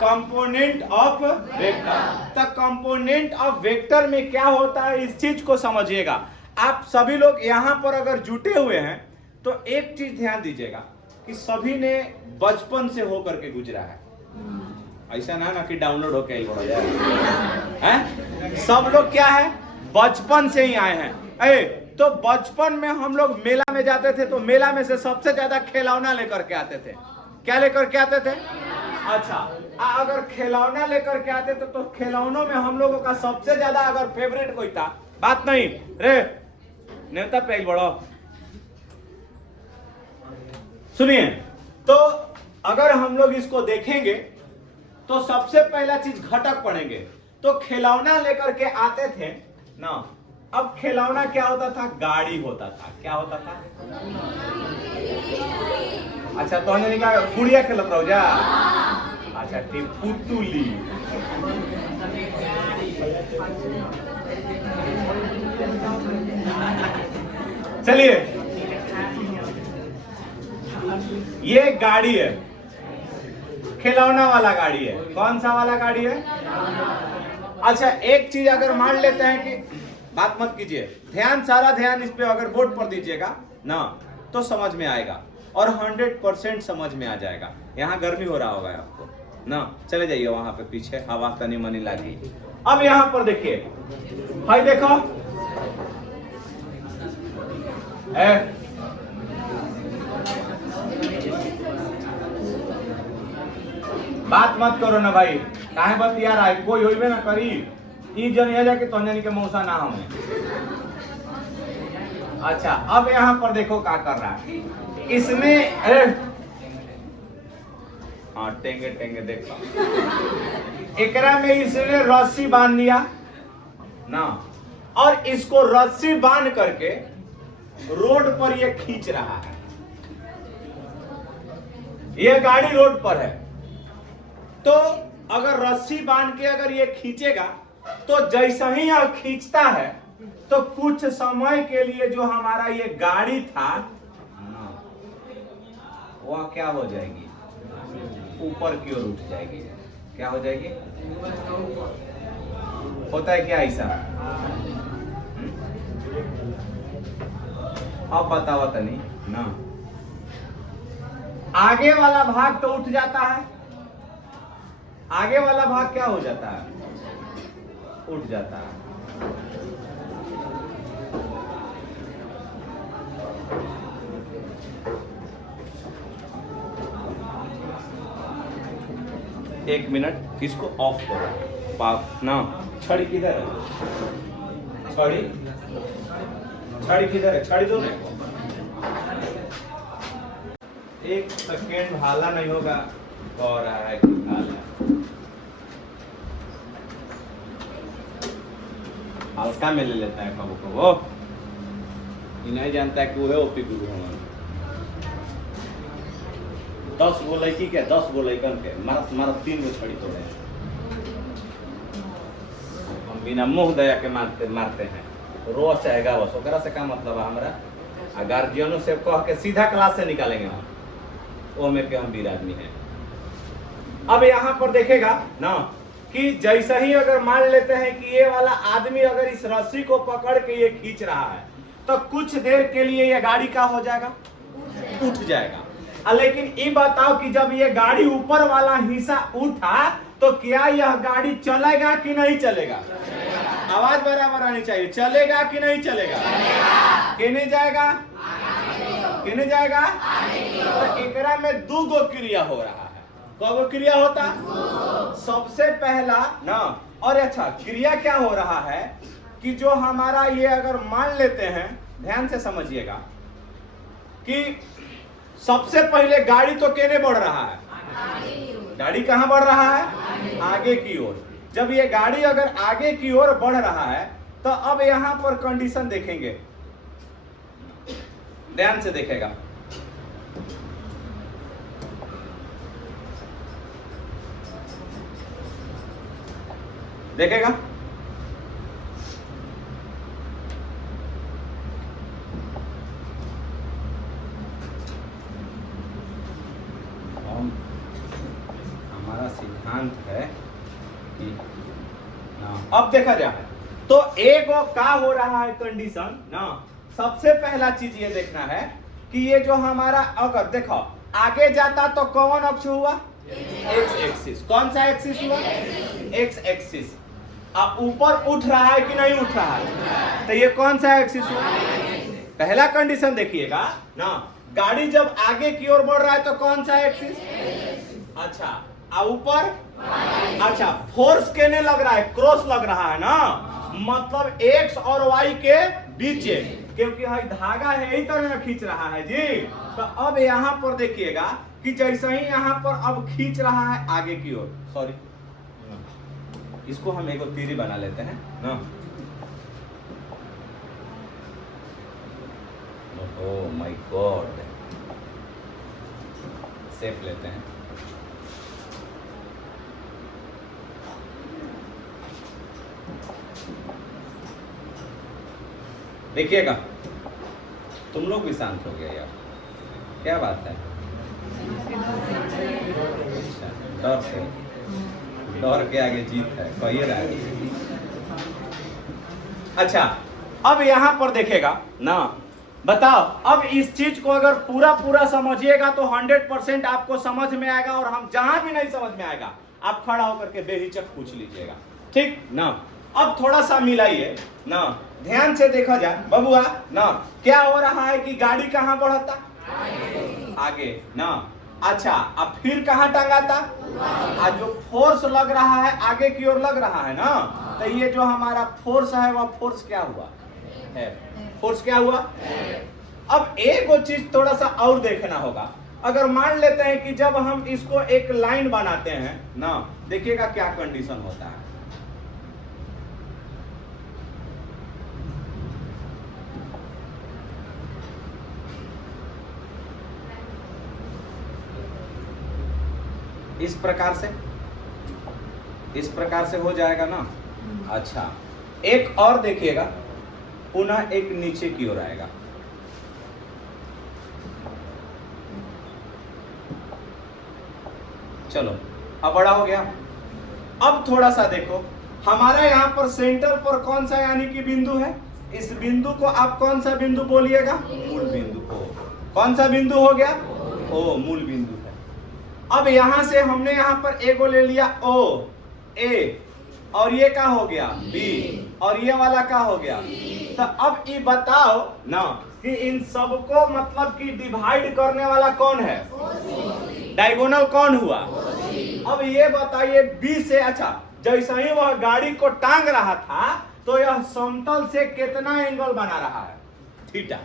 Component of vector. The component of vector में क्या होता है, इस चीज को समझिएगा। आप सभी लोग यहां पर अगर जुटे हुए हैं तो एक चीज ध्यान दीजिएगा कि सभी ने बचपन से होकर के गुजरा है। ऐसा ना कि डाउनलोड होके ही पड़ा जाए। सब लोग क्या है, बचपन से ही आए हैं। तो बचपन में हम लोग मेला में जाते थे, तो मेला में से सबसे ज्यादा खिलौना लेकर के आते थे। क्या लेकर के आते थे? अच्छा, अगर खिलौना लेकर के आते थे तो खिलौनों में हम लोगों का सबसे ज्यादा अगर फेवरेट कोई था, बात नहीं रे नेता पेल बड़ो, सुनिए। तो अगर हम लोग इसको देखेंगे तो सबसे पहला चीज घटक पढ़ेंगे। तो खिलौना लेकर के आते थे ना। अब खिलौना क्या होता था? गाड़ी होता था। क्या होता था? अच्छा, तो हमने कहा गुड़िया खेलत रहो जा। अच्छा ठीक, पुतुली। चलिए, ये गाड़ी है, खिलौना वाला गाड़ी है। कौन सा वाला गाड़ी है? अच्छा, एक चीज अगर मान लेते हैं कि, बात मत कीजिए, सारा ध्यान इस पे अगर बोर्ड पर दीजिएगा ना तो समझ में आएगा और 100% समझ में आ जाएगा। यहाँ गर्मी हो रहा होगा आपको ना, चले जाइए वहां पे पीछे, हवा तनी मनी लगी। अब यहाँ पर देखिए, भाई देखो, बात मत करो ना भाई, काहे बतिया रहा है? कोई होइबे ना करी, ई जन ये जाके तंजनी के मौसा ना हमें। अच्छा, अब यहाँ पर देखो क्या कर रहा है इसमें। हाँ, टेंगे टेंगे देखो, एकरा में इसने रस्सी बांध लिया ना, और इसको रस्सी बांध करके रोड पर ये खींच रहा है। ये गाड़ी रोड पर है, तो अगर रस्सी बांध के अगर ये खींचेगा तो जैसा ही यह खींचता है तो कुछ समय के लिए जो हमारा ये गाड़ी था वह क्या हो जाएगी? ऊपर की ओर उठ जाएगी। क्या हो जाएगी? होता है क्या ऐसा? अब बताओ तनी ना। आगे वाला भाग तो उठ जाता है, आगे वाला भाग क्या हो जाता है? उठ जाता है। एक मिनट, इसको ऑफ करो। पाप ना, छड़ी किधर है? छड़ी किधर है? छड़ी दो ना। एक सेकेंड, हाला नहीं होगा। कह रहा है कि हाला हल्का में ले लेता है कबो कबो, नहीं जानता है कि वो ओपी गुरु हमारे। 10 गो लड़की के 10 गो लड़कन के मारा 3 गो छड़ी तोड़े। हम बिना मुंह दया के मारते हैं, रो चाहेगा बस, ओकरा से का मतलब है हमारा। गार्जियनों से कह के सीधा क्लास से निकालेंगे हम, वो में के हम वीर आदमी हैं। अब यहाँ पर देखेगा ना कि जैसा ही अगर मान लेते हैं कि ये वाला आदमी अगर इस रस्सी को पकड़ के ये खींच रहा है तो कुछ देर के लिए ये गाड़ी का हो जाएगा? उठ जाएगा। लेकिन ये बताओ कि जब ये गाड़ी ऊपर वाला हिस्सा उठा तो क्या यह गाड़ी चलेगा कि नहीं चलेगा? आवाज बराबर आनी चाहिए। चलेगा कि नहीं चलेगा? कहने जाएगा, कहने जाएगा। तो एकरा में 2 गो क्रिया हो रहा है। कब क्रिया होता? सबसे पहला ना, और अच्छा क्रिया क्या हो रहा है कि जो हमारा ये अगर मान लेते हैं, ध्यान से समझिएगा कि सबसे पहले गाड़ी तो केने बढ़ रहा है? गाड़ी कहां बढ़ रहा है? आगे की ओर। जब ये गाड़ी अगर आगे की ओर बढ़ रहा है तो अब यहां पर कंडीशन देखेंगे, ध्यान से देखेगा। देखेगा हमारा सिद्धांत सिद्धांत है कि अब देखा जाए तो एगो का हो रहा है कंडीशन ना। सबसे पहला चीज ये देखना है कि ये जो हमारा अगर देखो आगे जाता तो कौन अक्ष हुआ, एक्स एक्सिस। कौन सा एक्सिस हुआ, एक्स एक्सिस। अब ऊपर उठ रहा है कि नहीं उठ रहा है, तो ये कौन सा एक्सिस हुआ। पहला कंडीशन देखिएगा ना, गाड़ी जब आगे की ओर बढ़ रहा है तो कौन सा एक्सिस, अच्छा ऊपर, अच्छा फोर्स केने लग रहा है, क्रॉस लग रहा है ना, मतलब एक्स और वाई के बीच, क्योंकि है धागा है यही तरह खींच रहा है जी। तो अब यहाँ पर देखिएगा कि जैसे ही यहाँ पर अब खींच रहा है आगे की ओर, सॉरी इसको हम एक तीरी बना लेते हैं ना। ओह माय गॉड, शेप लेते हैं। देखिएगा तुम लोग भी शांत हो गए यार, क्या बात है। डर से, डर के आगे जीत है, कहिए रहा है। अच्छा अब यहां पर देखेगा ना, बताओ अब इस चीज को अगर पूरा पूरा समझिएगा तो 100% आपको समझ में आएगा, और हम जहां भी नहीं समझ में आएगा आप खड़ा होकर के बेहिचक पूछ लीजिएगा, ठीक ना। अब थोड़ा सा मिलाइए ना, ध्यान से देखा जाए बबुआ ना, क्या हो रहा है कि गाड़ी कहां बढ़ता, आगे ना। अच्छा अब फिर कहां टंगाता, आज जो फोर्स लग रहा है आगे की ओर लग रहा है ना, तो ये जो हमारा फोर्स है वह फोर्स क्या हुआ है, फोर्स क्या हुआ। अब एक और चीज थोड़ा सा और देखना होगा, अगर मान लेते हैं कि जब हम इसको एक लाइन बनाते हैं ना, देखिएगा क्या कंडीशन होता है। इस प्रकार से हो जाएगा ना। अच्छा एक और देखिएगा, पुनः एक नीचे की ओर आएगा, चलो अब बड़ा हो गया। अब थोड़ा सा देखो हमारा यहाँ पर सेंटर पर कौन सा यानी कि बिंदु है, इस बिंदु को आप कौन सा बिंदु बोलिएगा, मूल बिंदु को। कौन सा बिंदु हो गया, ओ मूल बिंदु है। अब यहां से हमने यहां पर ए को ले लिया ओ ए, और ये क्या हो गया बी, और ये वाला क्या हो गया। तो अब ये बताओ ना कि इन सबको मतलब कि डिवाइड करने वाला कौन है, डायगोनल कौन हुआ। अब ये बताइए बी से, अच्छा जैसा ही वह गाड़ी को टांग रहा था तो यह समतल से कितना एंगल बना रहा है, थीटा।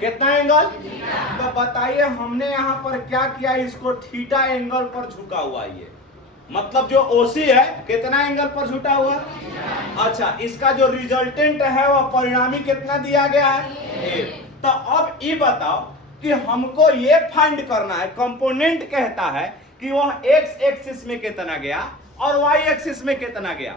कितना एंगल, तो बताइए हमने यहाँ पर क्या किया, इसको थीटा एंगल पर झुका हुआ, ये मतलब जो ओसी है कितना एंगल पर झुका हुआ। अच्छा इसका जो रिजल्टेंट है वह परिणामी कितना दिया गया है। तो अब ये बताओ कि हमको ये फाइंड करना है, कंपोनेंट कहता है कि वह एक्स एक्सिस में कितना गया और वाई एक्सिस में कितना गया,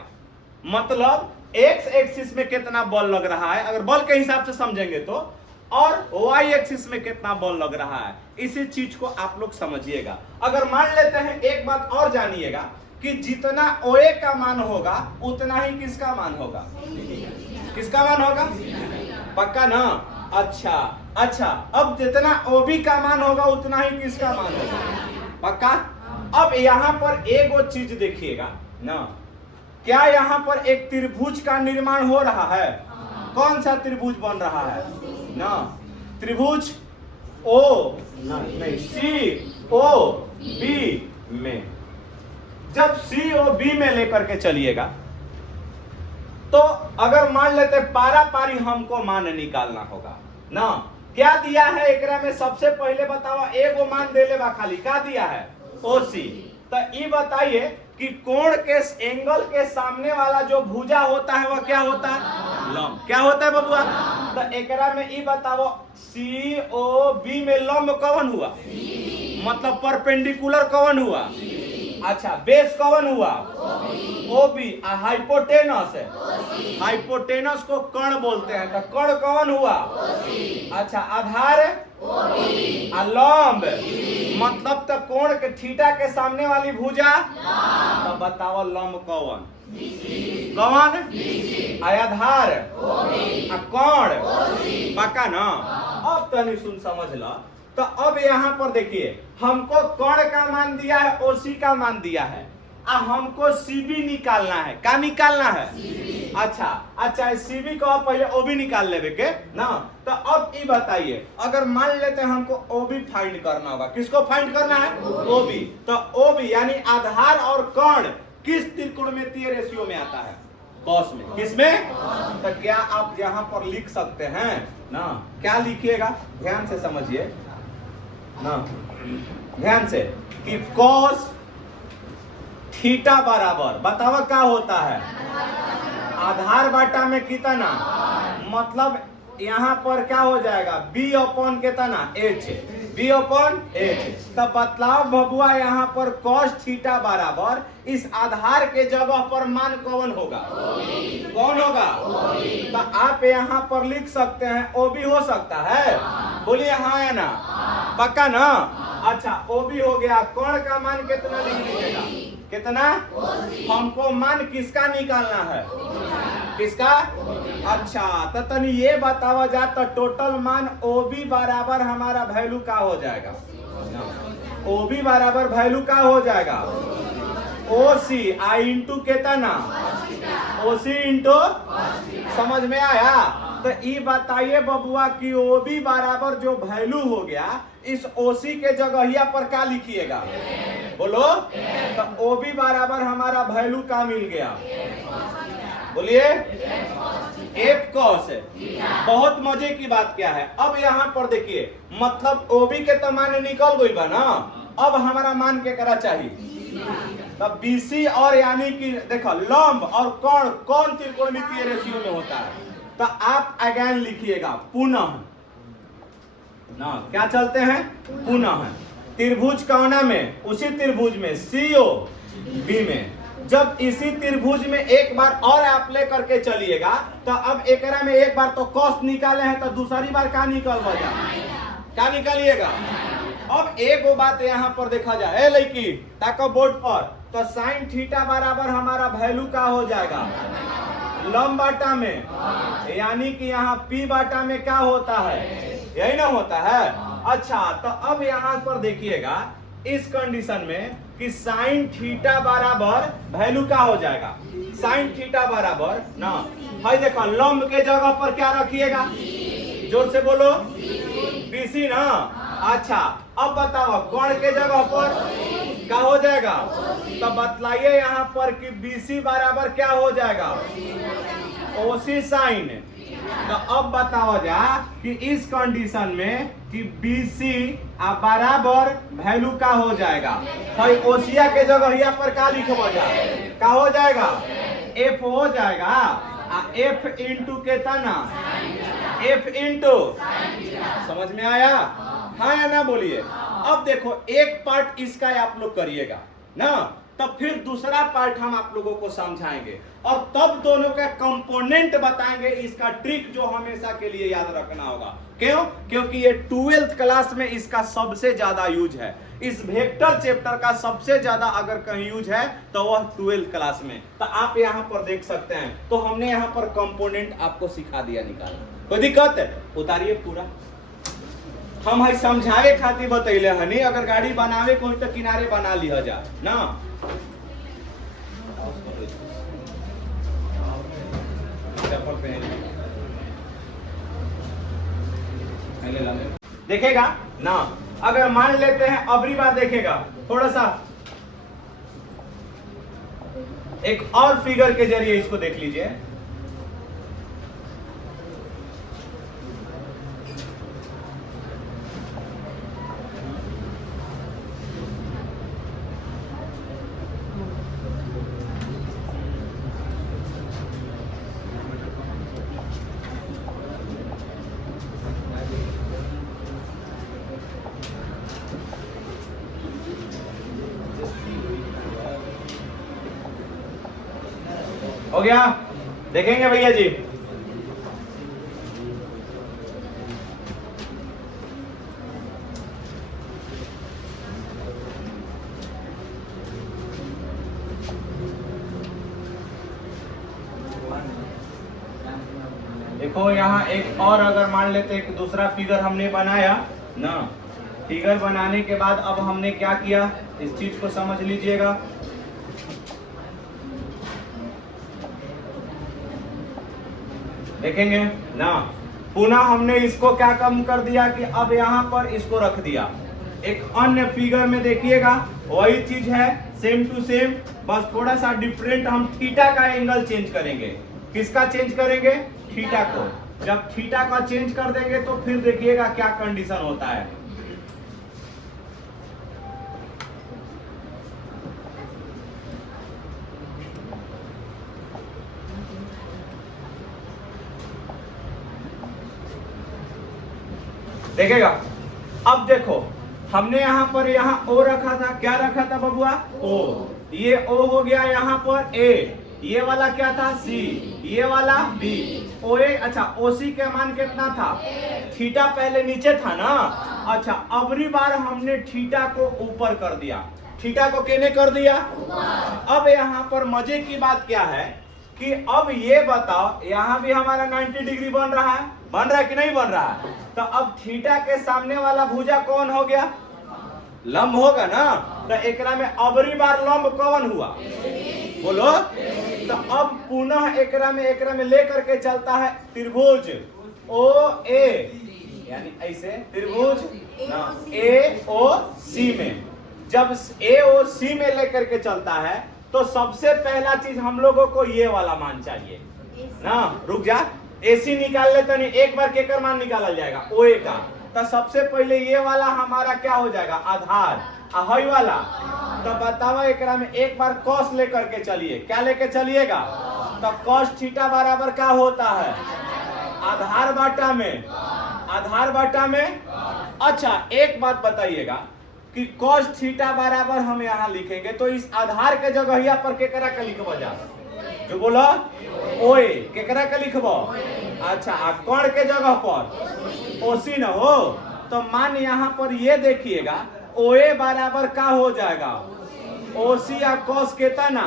मतलब एक्स एक्सिस में कितना बल लग रहा है अगर बल के हिसाब से समझेंगे तो, और वाई एक्सिस में कितना बल लग रहा है। इसी चीज को आप लोग समझिएगा। अगर मान लेते हैं एक बात और जानिएगा कि जितना ओए का मान होगा उतना ही किसका मान होगा, किसका मान होगा, पक्का ना। अच्छा अब जितना ओबी का मान होगा उतना ही किसका मान होगा, पक्का। अब यहाँ पर एक और चीज देखिएगा ना, क्या यहाँ पर एक त्रिभुज का निर्माण हो रहा है। कौन सा त्रिभुज बन रहा है ना, त्रिभुज ओ नहीं सी ओ बी में। जब सी ओ बी में लेकर के चलिएगा तो अगर मान लेते पारा पारी हमको मान निकालना होगा ना। क्या दिया है एकरा में, सबसे पहले बताओ एगो मान दे लेवा, खाली क्या दिया है ओसी। तो ये बताइए कि कोण के एंगल के सामने वाला जो भुजा होता है वह क्या होता है, लंब। क्या होता है बबुआ, तो एकरा में ये बताओ सी ओ बी में लंब कौन हुआ, मतलब परपेंडिकुलर कौन हुआ, अच्छा बेस कौन हुआ, ओ बी। हाइपोटेनस है, हाइपोटेनस को कर्ण बोलते हैं, तो कर्ण कौन हुआ, अच्छा आधार लंब, मतलब तो कोण के थीटा के सामने वाली भुजा अब बताओ लंब कौन कौन आधार कोण पक्का ना। अब तनी सुन समझ लो। तो अब यहाँ पर देखिए हमको कोण का मान दिया है, ओसी का मान दिया है, अब हमको सीबी निकालना है। क्या निकालना है? अच्छा सीबी को आप पहले ओबी निकाल लेवे के ना। तो अब ये बताइए अगर मान लेते हैं हमको ओबी फाइंड करना होगा, किसको फाइंड करना है? ओबी। तो ओबी यानी आधार और कोण किस त्रिकोणमितीय रेशियो में आता है? कॉस में। किसमें? तो क्या आप यहाँ पर लिख सकते हैं ना? क्या लिखिएगा ध्यान से समझिए ना, ध्यान से कि कॉस थीटा बराबर बताओ क्या होता है? आधार बाटा में कितना, मतलब यहाँ पर क्या हो जाएगा? बी अपॉन कितना? एच। B upon H. तब बतलाओ बबुआ यहाँ पर कॉस थीटा बराबर इस आधार के जगह पर मान कौन होगा? कौन होगा? तो आप यहाँ पर लिख सकते हैं ओबी हो सकता है, बोलिए हाँ या ना? पक्का ना? अच्छा ओबी हो गया। कोण का मान कितना लिख लीजिएगा? कितना? हमको मान किसका निकालना है? किसका? अच्छा तो तनी ये बतावा जा तो टोटल मान ओबी बराबर हमारा वैल्यू का हो जाएगा? ओबी बराबर वैल्यू का हो जाएगा? ओसी आई इंटू कितना? ओसी इंटू, समझ में आया? तो ये बताइए बबुआ कि ओबी बराबर जो वैल्यू हो गया इस ओसी के जगहिया पर क्या लिखिएगा? बोलो। तो ओबी बराबर हमारा वैल्यू का मिल गया? बोलिए एफ कॉस है। बहुत मजे की बात क्या है, अब यहाँ पर देखिए मतलब ओबी के तो मान निकल गई बा ना, अब हमारा मान के करा चाहिए? तब बीसी और यानी कि देखो लंब और कोण कौन त्रिकोणमितीय रेशियो में होता है? तो आप अगेन लिखिएगा पुनः ना, क्या चलते हैं? पुनः त्रिभुज कौना में? उसी त्रिभुज में सीओ बी में। जब इसी त्रिभुज में एक बार और आप ले करके चलिएगा तो अब एकरा में एक बार तो कॉस निकाले हैं तो दूसरी बार क्या निकल बजा? क्या निकालिएगा? अब एक बात यहाँ पर देखा जाए लड़की ताको बोर्ड पर, तो साइन थीटा बराबर हमारा वैल्यू का हो जाएगा? लंब बाटा में, यानी कि यहाँ पी बाटा में क्या होता है? यही ना होता है। अच्छा तो अब यहाँ पर देखिएगा इस कंडीशन में कि साइन थीटा बराबर वैल्यू क्या हो जाएगा? साइन थीटा बराबर ना, भाई देखो लंब के जगह पर क्या रखिएगा? जोर से बोलो बीसी ना। अच्छा अब बताओ कोण के जगह पर क्या हो जाएगा? तो बतलाइए यहाँ पर कि बीसी बराबर क्या हो जाएगा? ओसी साइन। तो अब बताओ जा कि इस कंडीशन में कि बीसी बराबर वैल्यू का हो जाएगा? भाई ओसिया के जगह यहाँ पर क्या लिखो जा? क्या हो जाएगा? एफ हो जाएगा। एफ इंटू कितना? एफ इंटू, समझ में आया? हाँ या ना बोलिए। अब देखो एक पार्ट इसका आप लोग करिएगा ना, तब फिर दूसरा पार्ट हम आप लोगों को समझाएंगे और तब दोनों का कंपोनेंट बताएंगे। इसका ट्रिक जो हमेशा के लिए याद रखना होगा। क्यों? क्योंकि ये 12th क्लास में इसका सबसे ज्यादा यूज है। इस वेक्टर चैप्टर का सबसे ज्यादा अगर कहीं यूज है तो वह 12th क्लास में। तो आप यहाँ पर देख सकते हैं, तो हमने यहाँ पर कंपोनेंट आपको सिखा दिया निकालना। कोई दिक्कत है? उतारिए पूरा। हम है समझावे खातिर बतैले हनी, अगर गाड़ी बनावे कोई तो किनारे बना लिया जा ना। देखेगा ना, अगर मान लेते हैं अबरी बार देखेगा थोड़ा सा एक और फिगर के जरिए इसको देख लीजिए। हो गया? देखेंगे भैया जी। देखो यहाँ एक और अगर मान लेते एक दूसरा फिगर हमने बनाया ना, फिगर बनाने के बाद अब हमने क्या किया, इस चीज को समझ लीजिएगा। देखेंगे ना, पुनः हमने इसको क्या कम कर दिया कि अब यहाँ पर इसको रख दिया। एक अन्य फिगर में देखिएगा वही चीज है, सेम टू सेम, बस थोड़ा सा डिफरेंट। हम थीटा का एंगल चेंज करेंगे। किसका चेंज करेंगे? थीटा को। जब थीटा का चेंज कर देंगे तो फिर देखिएगा क्या कंडीशन होता है। देखेगा, अब देखो हमने यहाँ पर यहाँ ओ रखा था, क्या रखा था बबुआ? ओ। ये ओ हो गया यहाँ पर ए, ये वाला क्या था? सी, ये वाला बी। ओ ए, अच्छा ओसी का मान कितना था? थीटा पहले नीचे था ना। अच्छा अबरी बार हमने थीटा को ऊपर कर दिया। थीटा को केने कर दिया? अब यहाँ पर मजे की बात क्या है कि अब ये बताओ, यहाँ भी हमारा 90 डिग्री बन रहा है, बन रहा है कि नहीं बन रहा है? तो अब थीटा के सामने वाला भुजा कौन हो गया? लंब होगा ना। तो एकरा में अबरी बार लंब कौन हुआ? बोलो। तो अब पुनः एकरा में लेकर के चलता है त्रिभुज ओ ए, यानी ऐसे त्रिभुज ए ओ सी में। जब ए ओ सी में लेकर के चलता है तो सबसे पहला चीज हम लोगों को ये वाला मान चाहिए ना। रुक जा, एसी निकाल लेते नहीं, एक बार केकर मान निकाला जाएगा? ओए का। तो सबसे पहले ये वाला हमारा क्या हो जाएगा? आधार। हई वाला तो बताओ, एकरा में एक बार कॉस लेकर के चलिए। क्या लेके चलिएगा? तो कॉस थीटा बराबर क्या होता है? आधार बाटा में, आधार बाटा में। अच्छा एक बात बताइएगा कि कॉस थीटा बराबर हम यहाँ लिखेंगे तो इस आधार के जगह पर केकरा का लिखबो जा? जो बोलो ओए, केकरा का लिखबो? अच्छा कौन के जगह पर? ओसी न हो। तो मान यहाँ पर ये देखिएगा ओए बराबर का हो जाएगा? ओसी या कॉस कितना?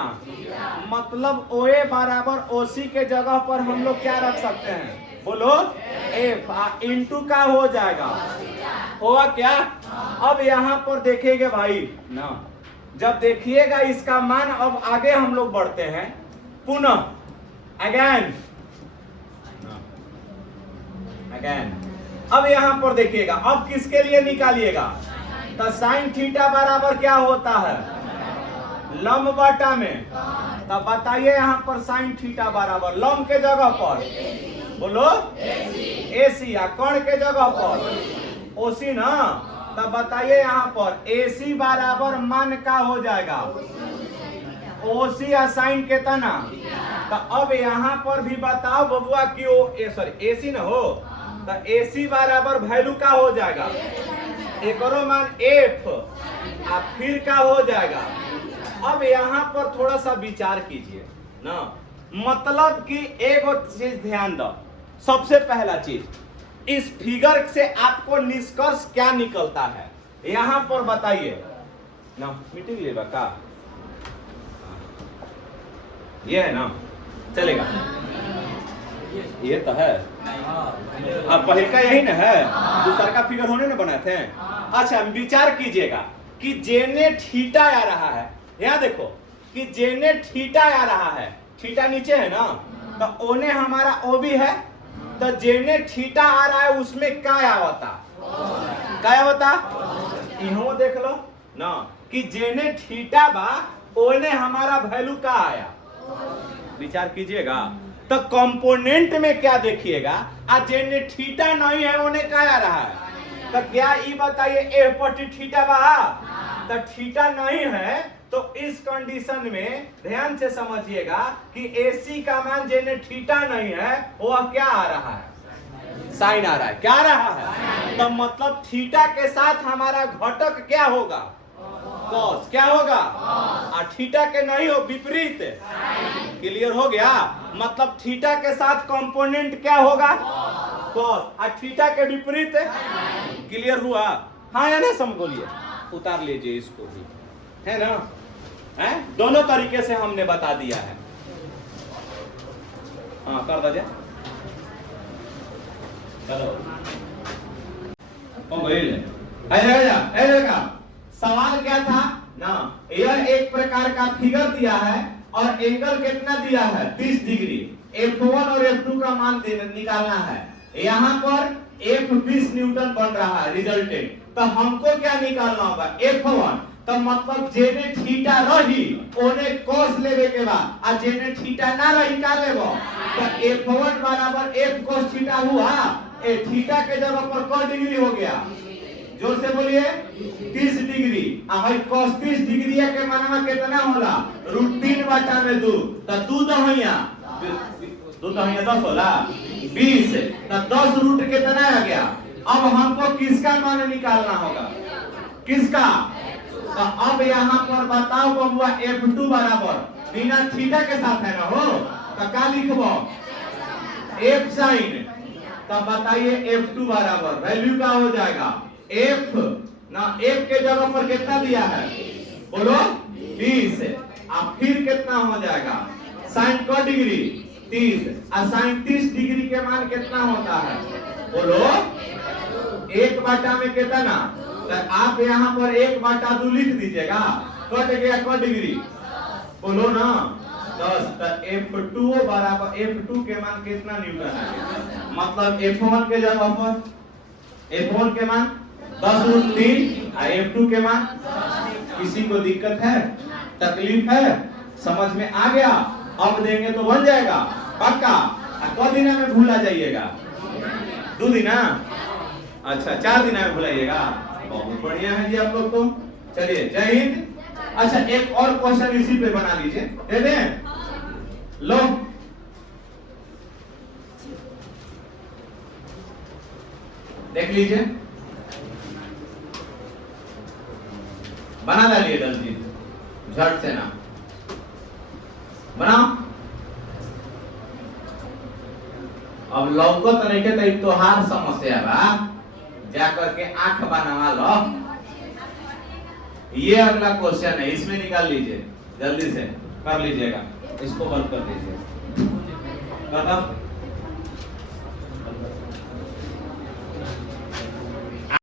मतलब ओए बराबर ओसी के जगह पर हम लोग क्या रख सकते हैं? बोलो एफ इंटू का हो जाएगा, होगा क्या? अब यहाँ पर देखेंगे भाई ना, जब देखिएगा इसका मान, अब आगे हम लोग बढ़ते हैं पुनः अगेन अगेन। अब यहाँ पर देखिएगा, अब किसके लिए निकालिएगा? तो साइन थीटा बराबर क्या होता है? लंब बाटा में। तब बताइए यहाँ पर साइन थीटा बराबर लंब के जगह पर बोलो एसी, या कर्ण के जगह पर ओसी ना। तब बताइए यहाँ पर एसी बराबर मान का हो जाएगा? ओसी या साइन कितना? तो अब यहाँ पर भी बताओ बबुआ कि सॉरी एसी ना हो, तो एसी बराबर वैल्यू का हो जाएगा? एकरो मान एफ, और फिर का हो जाएगा? अब यहाँ पर थोड़ा सा विचार कीजिए ना, मतलब कि एक चीज ध्यान दो। सबसे पहला चीज, इस फिगर से आपको निष्कर्ष क्या निकलता है यहाँ पर बताइए ना। मीटिंग लेगा का ये है ना, चलेगा? ये तो है, अब पहले का यही ना है, दूसरा का फिगर होने ना बनाए थे। अच्छा विचार कीजिएगा कि जेने थीटा आ रहा है, यहाँ देखो कि जेने थीटा आ रहा है, थीटा नीचे है ना, तो ओने हमारा ओ भी है, तो जेने थीटा आ रहा है उसमें क्या आवता? क्या आवता? इहो देख लो ना कि जेने थीटा बा ओने हमारा वैल्यू का आया। विचार कीजिएगा तो कंपोनेंट में क्या देखिएगा, आज जेने थीटा नहीं है ओने क्या आ रहा है? तो क्या ये बताइए एफ पर थीटा बा? तो थीटा नहीं है, तो इस कंडीशन में ध्यान से समझिएगा कि एसी का मान जेने थीटा नहीं है वो क्या आ रहा है? साइन आ रहा है। क्या आ रहा है? तो मतलब थीटा के साथ हमारा घटक क्या होगा? कॉस। क्या होगा? और थीटा के नहीं हो विपरीत। क्लियर हो गया? मतलब थीटा के साथ कंपोनेंट क्या होगा? कॉस, और थीटा के विपरीत। क्लियर हुआ? हाँ या ना? सम बोलिए, उतार लीजिए इसको भी, है ना? है दोनों तरीके से हमने बता दिया है। हाँ कर दीजिए। चलो सवाल क्या था ना, यह एक प्रकार का फिगर दिया है और एंगल कितना दिया है 30 डिग्री। F1 और F2 का मान निकालना है। यहाँ पर F 20 न्यूटन बन रहा है रिजल्टेंट, तो हमको क्या निकालना होगा F1, तो मतलब जेने थीटा रही ओने cos लेवे के बाद आ जेने थीटा ना रही का लेबो, तो F1 बराबर F cos थीटा हुआ। ए थीटा के जगह पर क डिग्री हो गया, जोर से बोलिए 30 डिग्री। आ cos 30 डिग्री के मानवा कितना होला √3/2, तो 2 दहिया 10 होला 20, तो 10 रूट कितना आ गया। अब हमको किसका मान निकालना होगा, किसका, तो अब यहाँ पर बताओ बबुआ F2 बराबर बिना थीटा के साथ है ना हो, तो क्या लिखबो F sin, तब बताइए F2 बराबर वैल्यू क्या हो जाएगा F ना, F के जगह पर कितना दिया है बोलो 20, अब फिर कितना हो जाएगा sin क डिग्री 30, और sin 30 डिग्री के मान कितना होता है बोलो 1/2 में कितना, तो आप यहाँ पर 1/2 लिख दीजिएगा, कट गया क डिग्री बोलो ना 10, तो F2 बराबर F2 के मान कितना न्यूटन है, मतलब F1 के जगह पर F1 के मान 10√3 और F2 के मान, किसी को दिक्कत है तकलीफ है, समझ में आ गया। अब देंगे तो बन जाएगा पक्का। क दिन में भूला जाइएगा 2 दिन, अच्छा 4 दिन में भुलाइएगा, बहुत बढ़िया है जी आप लोग तो। चलिए जय हिंद। अच्छा एक और क्वेश्चन इसी पे बना लीजिए, दे दें लो, देख लीजिए, बना डालिए जल्दी झट से ना बनाओ। अब लौकत नहीं के तो तोहार समस्या बा, जा करके आंख बनावा लो। ये अगला क्वेश्चन है, इसमें निकाल लीजिए जल्दी से, कर लीजिएगा, इसको बंद कर दीजिए। बताओ